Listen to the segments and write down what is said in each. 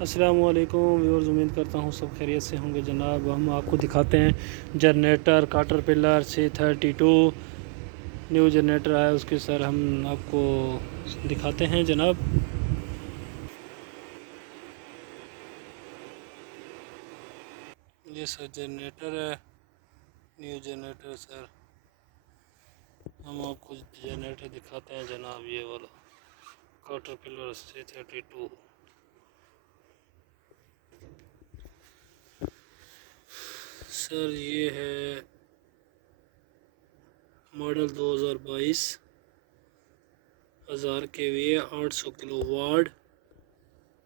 अस्सलामुअलैकुम व्यूअर्स, उम्मीद करता हूँ सब खैरियत से होंगे जनाब। हम आपको दिखाते हैं generator caterpillar C32 new generator है उसके सर हम आपको दिखाते हैं जनाब। ये सर जनरेटर है, न्यू जनरेटर सर। हम आपको जनरेटर दिखाते हैं जनाब, ये वाला कैटरपिलर C32 सर। ये है model 2022, 1000 kVA, 800 kilowatt,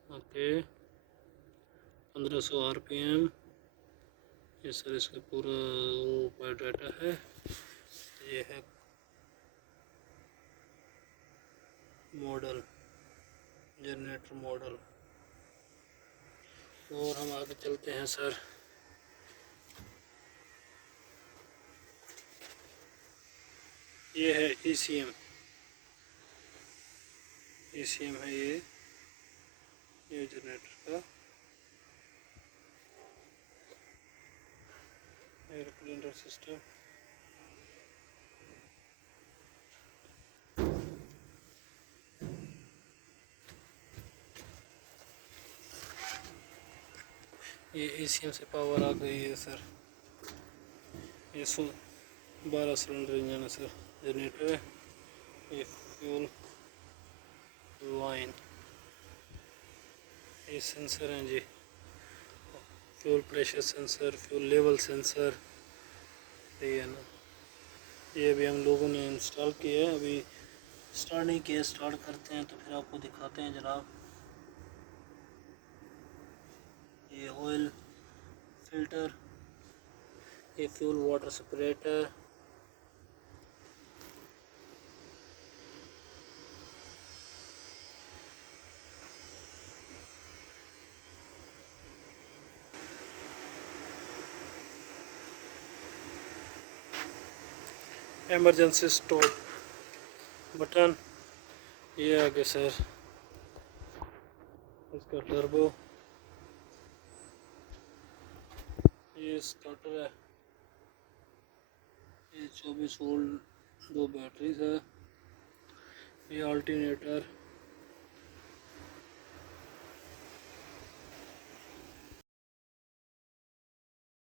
okay, 1500 RPM। ये सर इसका पूरा बायोडाटा है। ये है मॉडल, जनरेटर मॉडल। और हम आगे चलते हैं सर। ये है ECM है ये जनरेटर का एयर क्लीनर सिस्टम। ये ECM से पावर आ गई है सर। ये 12 सिलेंडर इंजन है सर जनरेटर है। ये फ्यूल लाइन, ये सेंसर हैं जी, fuel pressure sensor, fuel level sensor, ये है ना। ये अभी हम लोगों ने इंस्टॉल किया है, अभी स्टार्ट नहीं किया। स्टार्ट करते हैं तो फिर आपको दिखाते हैं जनाब। ये ऑयल फिल्टर, ये fuel water separator, emergency stop button, ये आगे सर इसका टर्बो, ये स्टार्टर है, ये 24 वोल्ट 2 बैटरीज है, ये अल्टरनेटर,